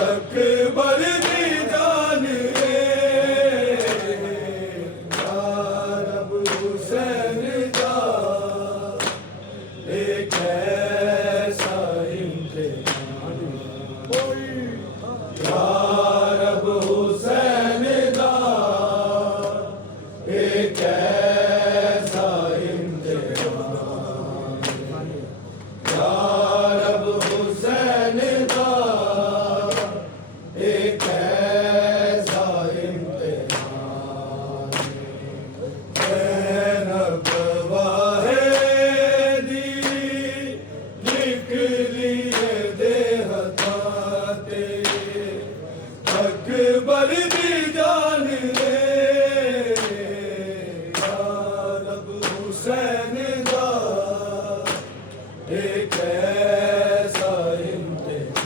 अकबर दी जान रे यारब हुसैन दा एक ऐसा इम्तिहान यारब हुसैन दा एक ऐसा इम्तिहान यारब हुसैन दा एक ऐसा इम्तिहान ज़ैनब वाहिदी निकली देहताते अकबर दी जान रे यारब हुसैन दा एक ऐसा इम्तिहान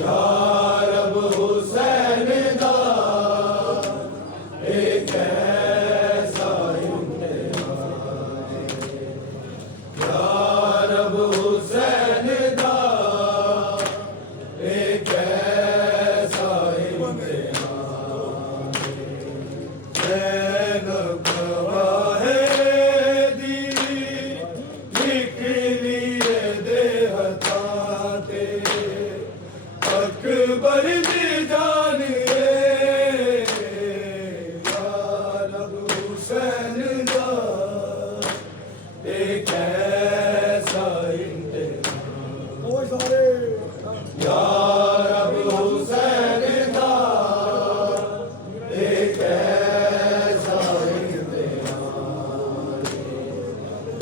यारब हुसैन दा एक ऐसा इम्तिहान यारब हुसैन दा एक ऐसा इम्तिहान ज़ैनब वाहिदी निकली देहताते अकबर दी जान रे यारब हुसैन दा एक ऐसा इम्तिहान यारब हुसैन दा एक ऐसा इम्तिहान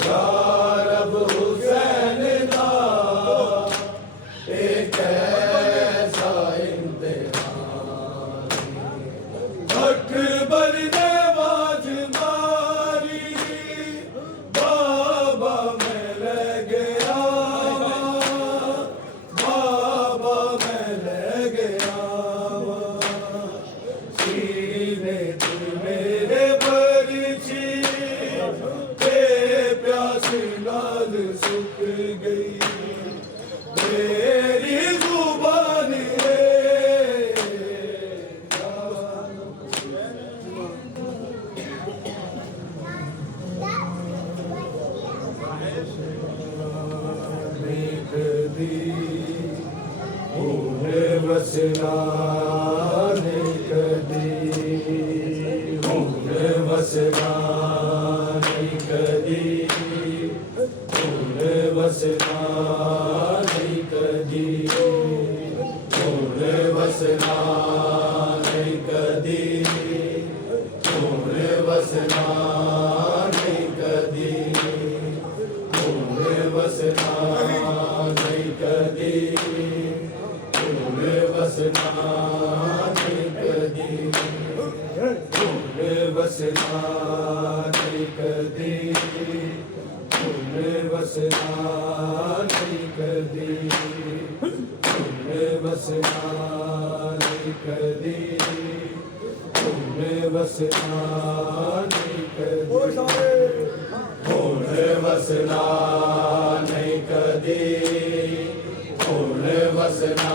यारब हुसैन दा एक ऐसा इम्तिहान अकबर ने आवाज मारी बाबा मैं ले गया बाबा मैं ले गया सीने तू मेरे बरछी ते प्यास नाल सुख गई मेरी जुबान रे कदी होने वसना नहीं कदी होने वसना नहीं कदी होने वसना नहीं कदी होने वसना नहीं कदी होने वसना नहीं कदी होने वसना नहीं कदी होने वसना नहीं कदी होने वसना नहीं कदी होने वसना नहीं कदी होने वसना नहीं कदी होने वसना नहीं कदी होने वसना नहीं कदी होने वसना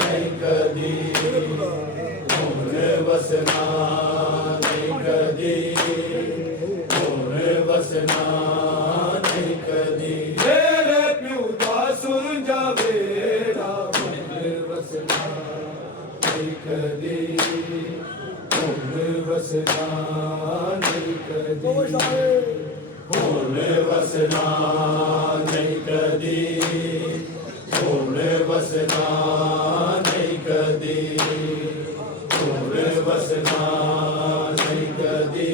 नहीं कदी होने वसना नहीं कदी होने वसना नहीं कदी मेरे प्यू दा सुन जावेरा होने वसना नहीं कदी होने वसना नहीं कदी होने वसना नहीं कदी होने वसना नहीं कदी होने वसना नहीं कदी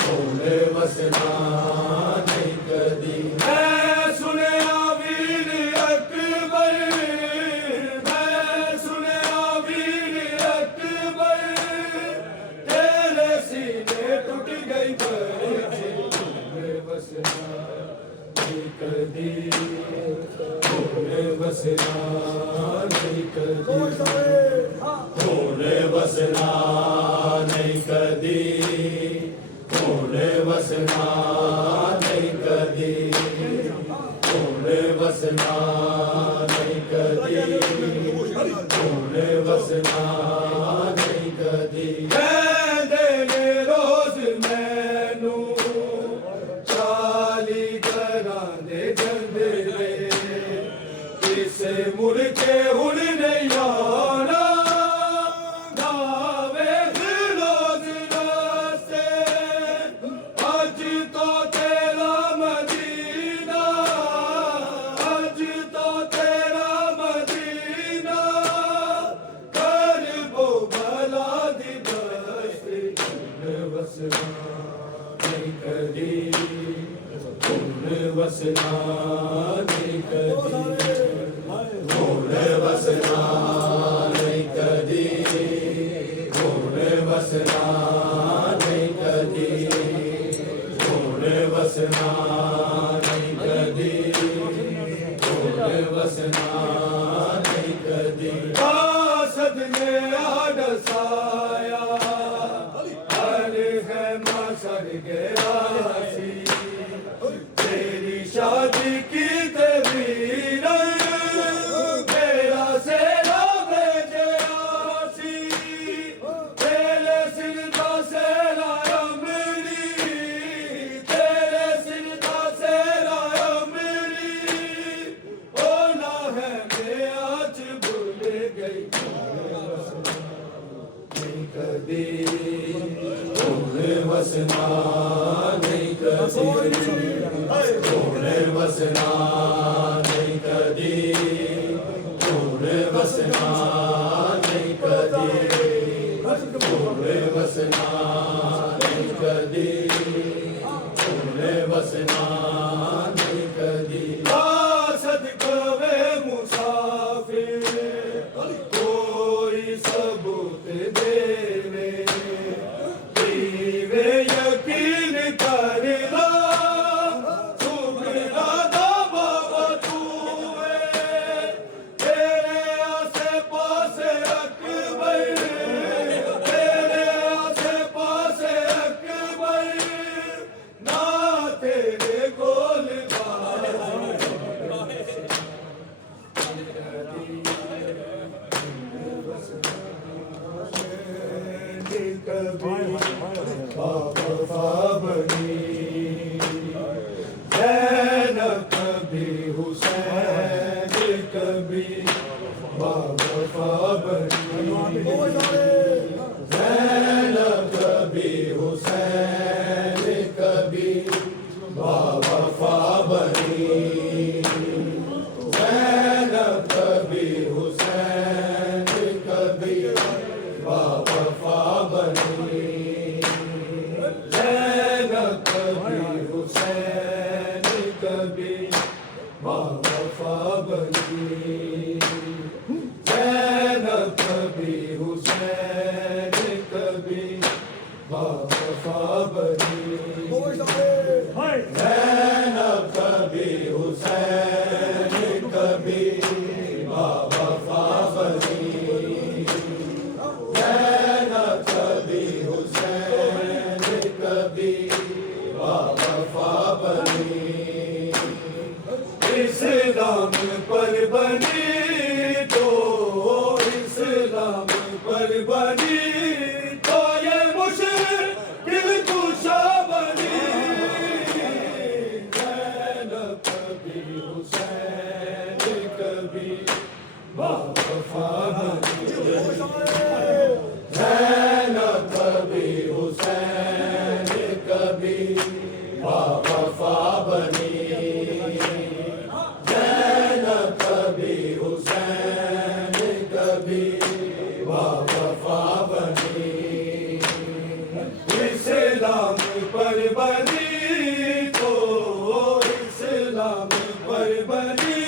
होने वसना नहीं कदी मैं सुनया वीर अकबर मैं सुनया वीर अकबर तेरे सीने टूट गई होने वसना नहीं कदी होने वसना नहीं कदी होने वसना नहीं कदी होने वसना नहीं कदी होने वसना नहीं मुड़ के हुण नहीं आना ना वेख रोज रास्ते अज तो तेरा मदीना अज तो तेरा मदीना कर वो भला दी बस्ती वसना नहीं कदी वसना नहीं कदी वसना नहीं कदी वसना नहीं कदी वसना नहीं कदी वसना नहीं कदी कासद ने आडसाया हर है मसर गया तेरी शादी की तस्वीर मेरा सेरा भेजे आसी तेरे सिर का सेरा मेरी तेरे सिर का सेरा मेरी ओ ना है मैं आज भूल गई नहीं कभी वसना नहीं कभी वसना नहीं कदी वसना नहीं कदी वसना नहीं कदी वसना नहीं कदी सदका वे मुसाफिर कोई सबूत देवे दीवे यकीन कर ला कभी हुसैन कभी बाबा कभी हुसैन कभी बाबा बनी कभी हुसैन कभी बाबा बनी कभी हुसैन कभी बाबा बनी कभी हुसैन कभी बाबा बनी कभी हुसैन कभी बाबा बनी कभी हुसैन कभी बाबा बनी इस्लाम पर बनी तो इस्लाम पर बनी तो ये मुश्किल कुशा बनी कभी हुसैन कभी बाबा बनी कभी हुसैन कभी बाबा बनी कभी हुसैन कभी बाबा बनी इस्लाम पर बनी तो इस्लाम पर बनी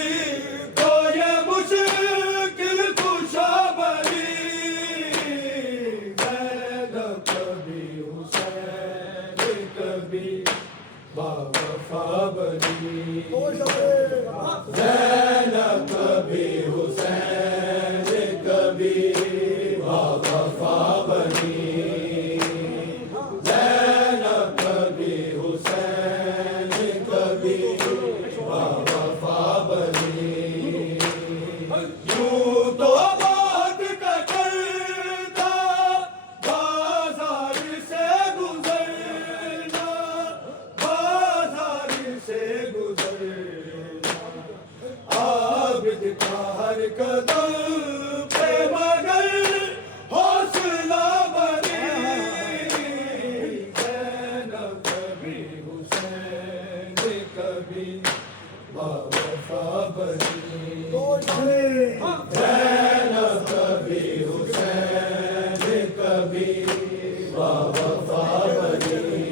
तो ये मुश्किल कुशा बनी कभी हुसैन कभी बाबा बनी कभी हुसैन हर कदम पे मगर हौसला बनी ज़ैनब कभी हुसैन कभी बावफा बनी ज़ैनब कभी हुसैन कभी बावफा बनी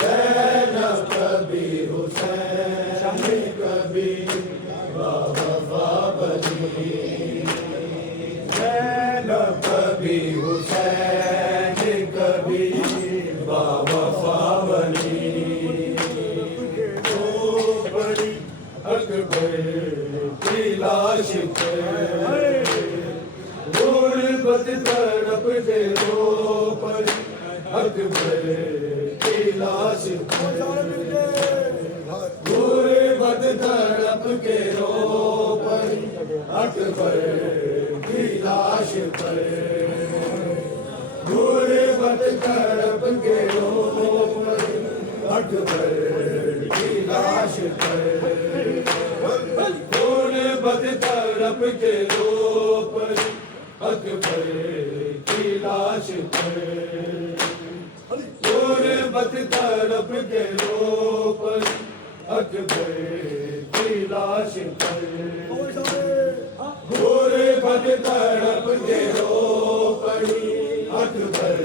ज़ैनब कभी हुसैन कभी बावफा बनी ज़ैनब कभी हुसैन कभी बावफा बनी तो बड़ी अकबर की लाश पे गुर्बत तड़प के रो पर अकबर की लाश पे गुर्बत तड़प के रो पर अकबर की लाश पर गुर्बत तड़प के रो पर अकबर की लाश पर गुर्बत तड़प के रो पर अकबर की लाश पर गुर्बत तड़प के रो पर अकबर की लाश पर गुर्बत तड़प के रो पर अकबर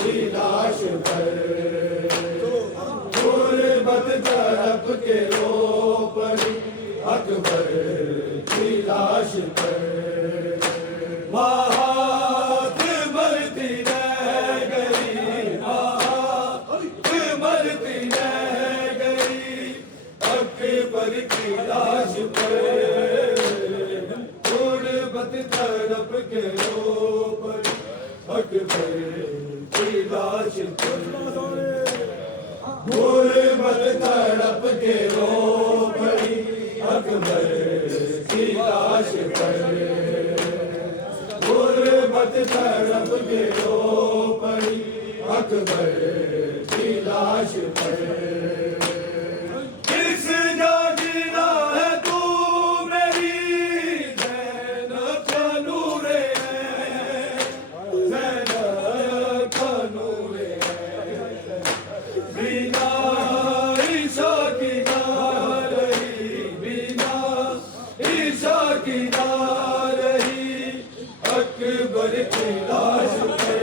की लाश पर गुर्बत तड़प के रो पर अकबर की लाश पर महात मरती रह गई महात मरती रह गई अकबर की लाश पर गुर्बत तड़प के रो पर अकबर की लाश पर गुर्बत तड़प के रो पड़ी अकबर की लाश पर गुर्बत तड़प के रो पड़ी अकबर की लाश पर किस जागीरा है तू मेरी ज़ैनब का नूर है ज़ैनब का नूर है बिना ईशा की ना रही बिना ईशा की ना रही अकबर की लाश पे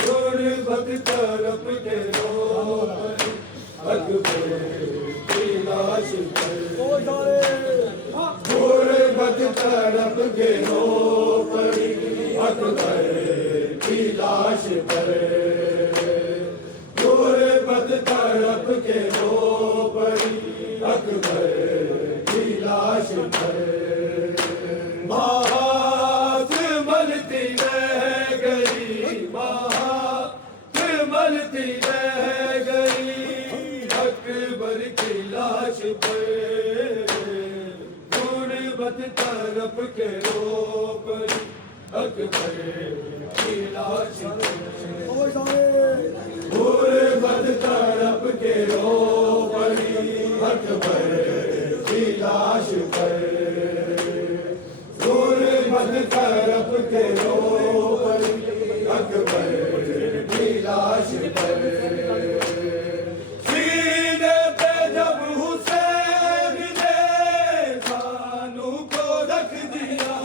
गुर्बत तड़प के रो पर अकबर की लाश पर गुर्बत तड़प के रो पर अकबर की लाश पर गुर्बत तड़प के रो पर अकबर की लाश पर महात मलती रह गई महात मलती रह गई अकबर की लाश पर गुर्बत तड़प के रो पर अकबर की लाश पर गुर्बत तड़प के रो पड़ी अकबर की लाश पर गुर्बत तड़प के रो पड़ी अकबर की लाश पर सीने पे जब हुसैन ने जानू को रख दिया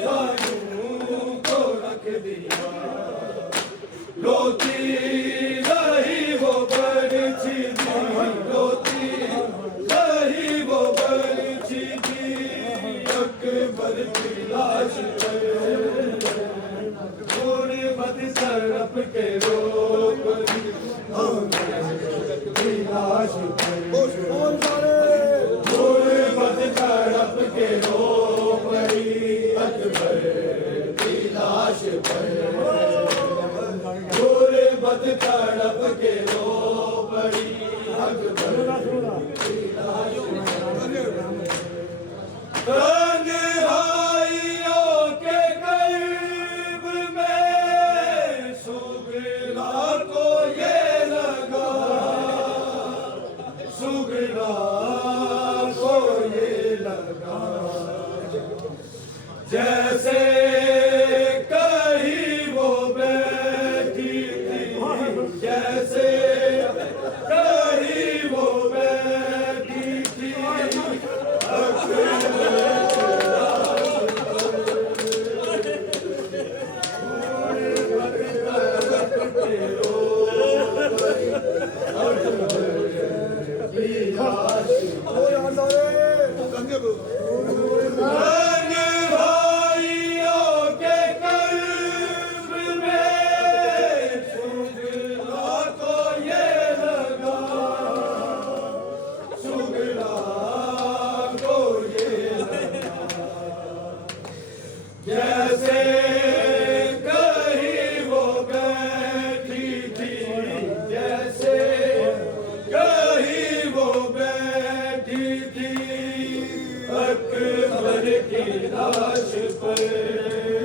जानू को रख दिया रोती रही वो बरछी रोती रही वो बरछी जैसे कहीं वो बैठी थी, जैसे कहीं वो बैठी थी, जैसे कहीं वो बैठी थी, जैसे कहीं वो बैठी थी, अकबर की लाश पर